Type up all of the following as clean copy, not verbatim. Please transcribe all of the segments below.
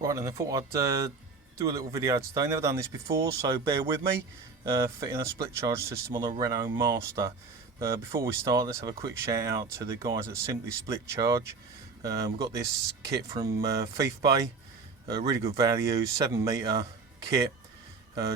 Right, and I thought I'd do a little video today. Never done this before, so bear with me. Fitting a split charge system on a Renault Master. Before we start, let's have a quick shout out to the guys at Simply Split Charge. We've got this kit from Thief Bay, really good value, 7 metre kit.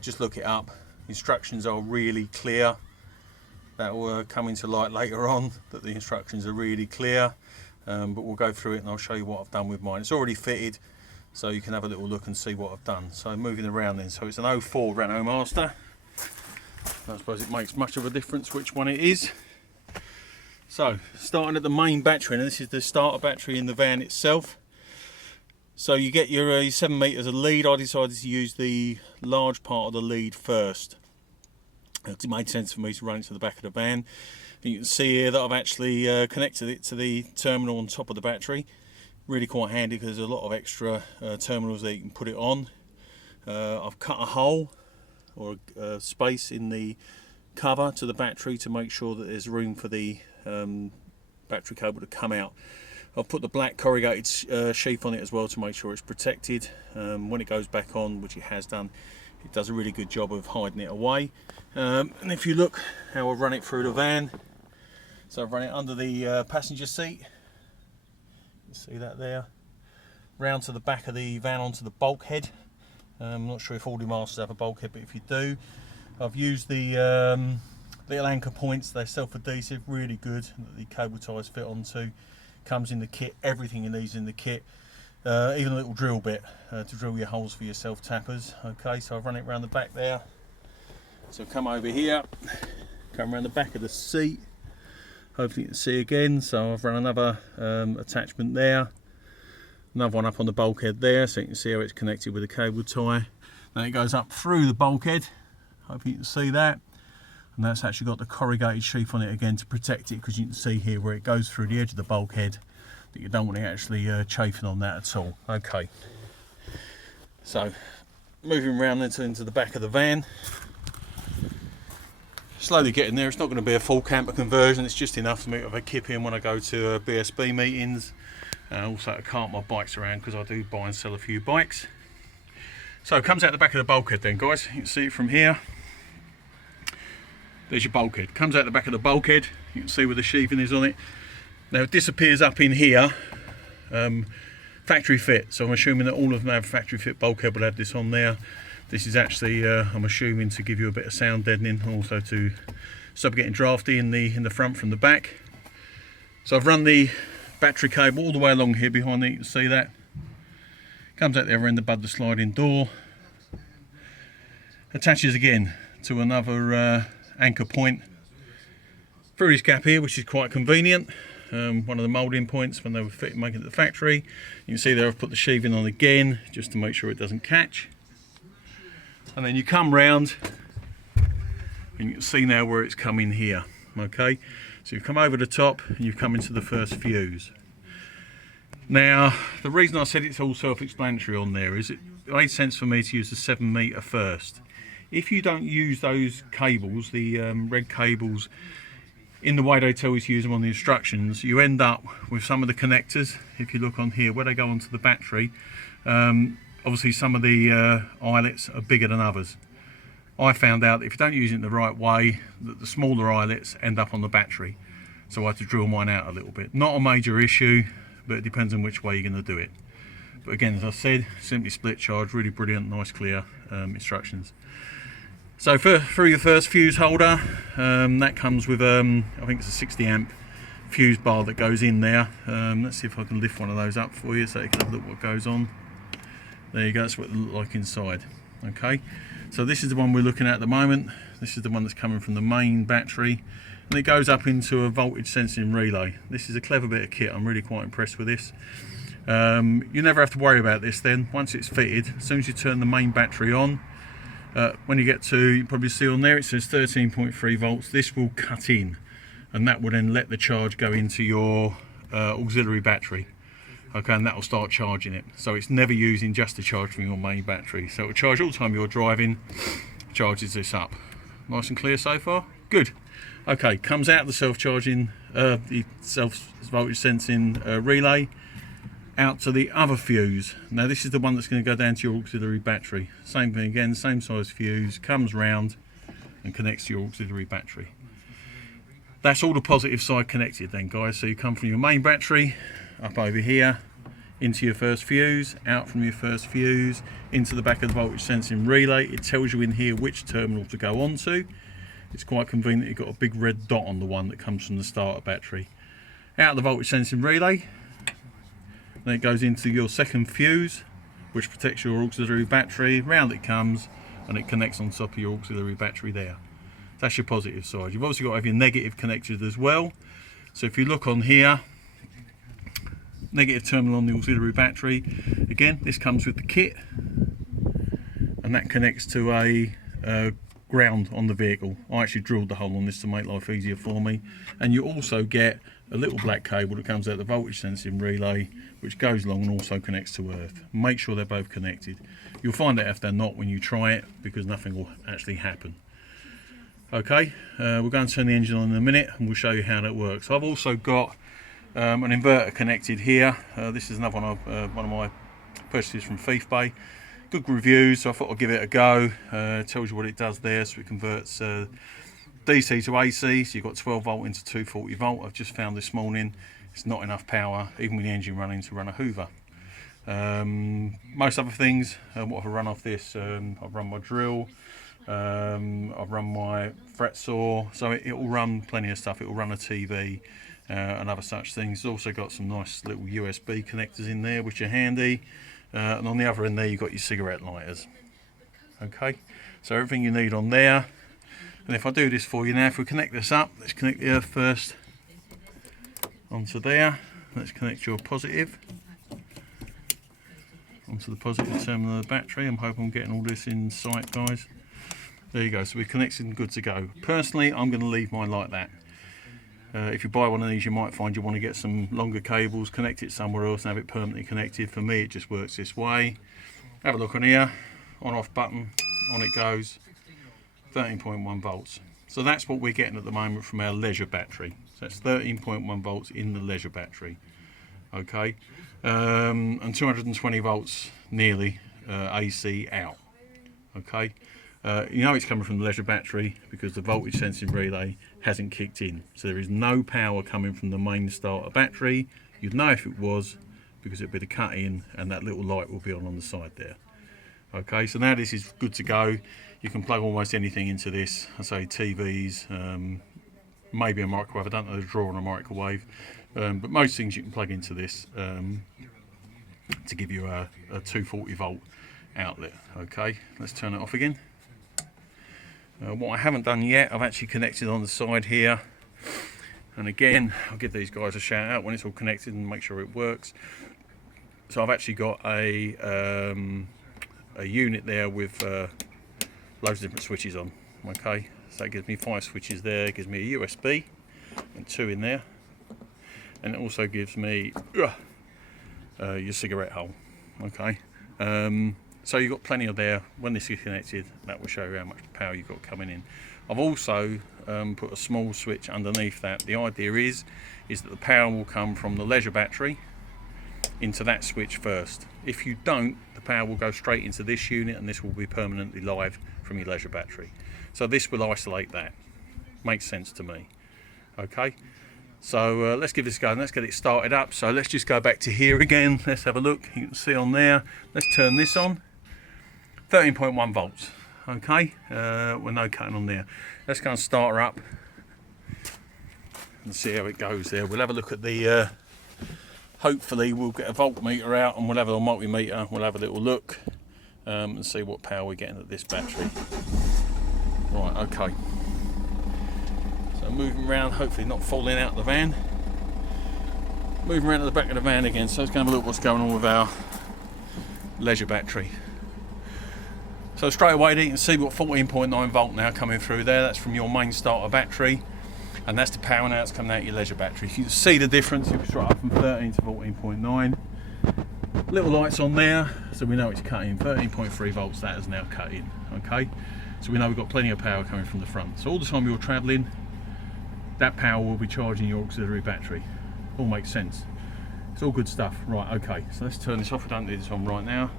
Just look it up. Instructions are really clear. That will come into light later on, that the instructions are really clear. But we'll go through it and I'll show you what I've done with mine. It's already fitted, so you can have a little look and see what I've done. So moving around then, so it's an 04 Renault Master. I suppose it makes much of a difference which one it is. So starting at the main battery, and this is the starter battery in the van itself. So you get your 7 metres of lead. I decided to use the large part of the lead first. It made sense for me to run it to the back of the van. You can see here that I've actually connected it to the terminal on top of the battery. Really quite handy because there's a lot of extra terminals that you can put it on. I've cut a hole or a space in the cover to the battery to make sure that there's room for the battery cable to come out. I've put the black corrugated sheath on it as well to make sure it's protected. When it goes back on, which it has done, it does a really good job of hiding it away. And if you look how I've run it through the van, so I've run it under the passenger seat. You see that there? Round to the back of the van onto the bulkhead. I'm not sure if all the Masters have a bulkhead, but if you do, I've used the little anchor points. They're self-adhesive, really good, that the cable ties fit onto. Comes in the kit, everything you need is in the kit. Even a little drill bit to drill your holes for your self tappers. Okay, so I've run it around the back there. So come over here, come around the back of the seat. Hopefully you can see again. So I've run another attachment there, another one up on the bulkhead there, so you can see how it's connected with the cable tie. Then it goes up through the bulkhead. Hopefully you can see that. And that's actually got the corrugated sheath on it again to protect it, because you can see here where it goes through the edge of the bulkhead that you don't want it actually chafing on that at all. Okay, so moving around into the back of the van, slowly getting there. It's not going to be a full camper conversion, it's just enough for me to have a kip in when I go to BSB meetings, also to cart my bikes around because I do buy and sell a few bikes. So it comes out the back of the bulkhead then, guys. You can see it from here. There's your bulkhead. Comes out the back of the bulkhead. You can see where the sheathing is on it. Now it disappears up in here, factory fit. So I'm assuming that all of them have factory fit bulkhead, will have this on there. This is actually, I'm assuming, to give you a bit of sound deadening, and also to stop getting drafty in the front from the back. So I've run the battery cable all the way along here behind it. You can see that. Comes out the other end above the sliding door. Attaches again to another anchor point through this gap here, which is quite convenient. One of the moulding points when they were making it at the factory. You can see there I've put the sheathing on again just to make sure it doesn't catch. And then you come round and you can see now where it's come in here. Okay, so you've come over the top and you've come into the first fuse. Now the reason I said it's all self-explanatory on there is it made sense for me to use the 7 metre first. If you don't use those cables, the red cables, in the way they tell you to use them on the instructions, you end up with some of the connectors. If you look on here where they go onto the battery, obviously some of the eyelets are bigger than others. I found out that if you don't use it in the right way, that the smaller eyelets end up on the battery. So I had to drill mine out a little bit. Not a major issue, but it depends on which way you're going to do it. But again, as I said, simply split charge, really brilliant, nice clear instructions. So through your first fuse holder, that comes with I think it's a 60 amp fuse bar that goes in there. Let's see if I can lift one of those up for you so you can have a look what goes on. There you go, that's what it looks like inside. Okay, so this is the one we're looking at the moment. This is the one that's coming from the main battery, and it goes up into a voltage sensing relay. This is a clever bit of kit. I'm really quite impressed with this. You never have to worry about this then. Once it's fitted, as soon as you turn the main battery on, when you get to, you probably see on there it says 13.3 volts. This will cut in, and that will then let the charge go into your auxiliary battery. Okay, and that will start charging it. So it's never using just the charge from your main battery. So it will charge all the time you're driving, charges this up. Nice and clear so far? Good. Okay, comes out of the self-charging, the self-voltage sensing relay, out to the other fuse. Now this is the one that's going to go down to your auxiliary battery. Same thing again, same size fuse, comes round and connects to your auxiliary battery. That's all the positive side connected then, guys. So you come from your main battery up over here into your first fuse, out from your first fuse into the back of the voltage sensing relay. It tells you in here which terminal to go on to. It's quite convenient you've got a big red dot on the one that comes from the starter battery. Out of the voltage sensing relay, then it goes into your second fuse, which protects your auxiliary battery. Round it comes and it connects on top of your auxiliary battery there. That's your positive side. You've also got to have your negative connected as well. So if you look on here, negative terminal on the auxiliary battery. Again, this comes with the kit, and that connects to a ground on the vehicle. I actually drilled the hole on this to make life easier for me. And you also get a little black cable that comes out the voltage sensing relay, which goes along and also connects to earth. Make sure they're both connected. You'll find out if they're not when you try it, because nothing will actually happen. Okay, we're going to turn the engine on in a minute and we'll show you how that works. I've also got an inverter connected here. This is another one of my purchases from Thief Bay. Good reviews, so I thought I'd give it a go. Tells you what it does there, so it converts DC to AC, so you've got 12 volt into 240 volt. I've just found this morning it's not enough power, even with the engine running, to run a Hoover. Most other things, what have I run off this? I've run my drill, I've run my fret saw, so it will run plenty of stuff. It will run a TV and other such things. It's also got some nice little USB connectors in there, which are handy. And on the other end there, you've got your cigarette lighters. Okay, so everything you need on there. And if I do this for you now, if we connect this up, let's connect the earth first onto there. Let's connect your positive onto the positive terminal of the battery. I'm hoping I'm getting all this in sight, guys. There you go, so we're connected and good to go. Personally, I'm going to leave mine like that. If you buy one of these, you might find you want to get some longer cables, connect it somewhere else and have it permanently connected. For me, it just works this way. Have a look on here, on off button, on it goes, 13.1 volts. So that's what we're getting at the moment from our leisure battery. So that's 13.1 volts in the leisure battery. Okay, and 220 volts nearly AC out. Okay. You know it's coming from the leisure battery because the voltage sensing relay hasn't kicked in. So there is no power coming from the main starter battery. You'd know if it was because it'd be the cut in and that little light will be on the side there. Okay, so now this is good to go. You can plug almost anything into this. I say TVs, maybe a microwave. I don't know the draw on a microwave, but most things you can plug into this to give you a 240 volt outlet. Okay, let's turn it off again. What I haven't done yet, I've actually connected on the side here, and again I'll give these guys a shout out when it's all connected and make sure it works. So I've actually got a unit there with loads of different switches on. Okay, so that gives me 5 switches there. It gives me a USB and 2 in there, and it also gives me your cigarette hole. Okay, so you've got plenty of there. When this is connected, that will show you how much power you've got coming in. I've also put a small switch underneath that. The idea is that the power will come from the leisure battery into that switch first. If you don't, the power will go straight into this unit, and this will be permanently live from your leisure battery. So this will isolate that. Makes sense to me. Okay, so let's give this a go and let's get it started up. So let's just go back to here again. Let's have a look. You can see on there. Let's turn this on. 13.1 volts. Okay, with no cutting on there. Let's go and start her up and see how it goes there. We'll have a look at the hopefully we'll get a voltmeter out and we'll have a multimeter. We'll have a little look and see what power we're getting at this battery. Right, okay, so moving around, hopefully not falling out of the van. Moving around to the back of the van again, so let's go have a look what's going on with our leisure battery. So straight away you can see we've got 14.9 volt now coming through there. That's from your main starter battery, and that's the power now that's coming out of your leisure battery. If you can see the difference, it's straight up from 13 to 14.9. Little lights on there, so we know it's cut in. 13.3 volts, that is now cut in. Okay, so we know we've got plenty of power coming from the front. So all the time you're travelling, that power will be charging your auxiliary battery. All makes sense. It's all good stuff. Right, okay, so let's turn this off. We don't need this on right now.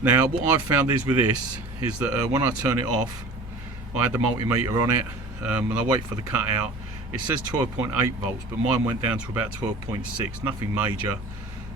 Now, what I've found is with this is that when I turn it off, I had the multimeter on it, and I wait for the cutout. It says 12.8 volts, but mine went down to about 12.6. Nothing major,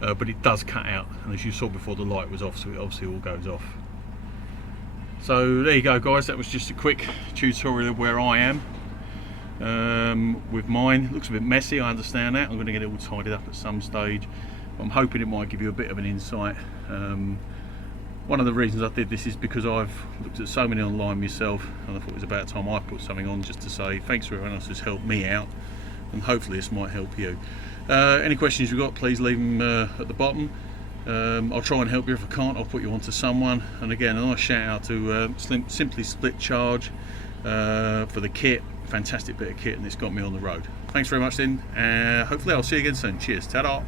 but it does cut out. And as you saw before, the light was off, so it obviously all goes off. So there you go, guys. That was just a quick tutorial of where I am with mine. It looks a bit messy, I understand that. I'm going to get it all tidied up at some stage. I'm hoping it might give you a bit of an insight. One of the reasons I did this is because I've looked at so many online myself, and I thought it was about time I put something on just to say thanks for everyone else who's helped me out, and hopefully this might help you. Any questions you've got, please leave them at the bottom. I'll try and help you. If I can't, I'll put you on to someone. And again, a nice shout out to Simply Split Charge for the kit. Fantastic bit of kit, and it's got me on the road. Thanks very much then. Hopefully I'll see you again soon. Cheers. Ta-da.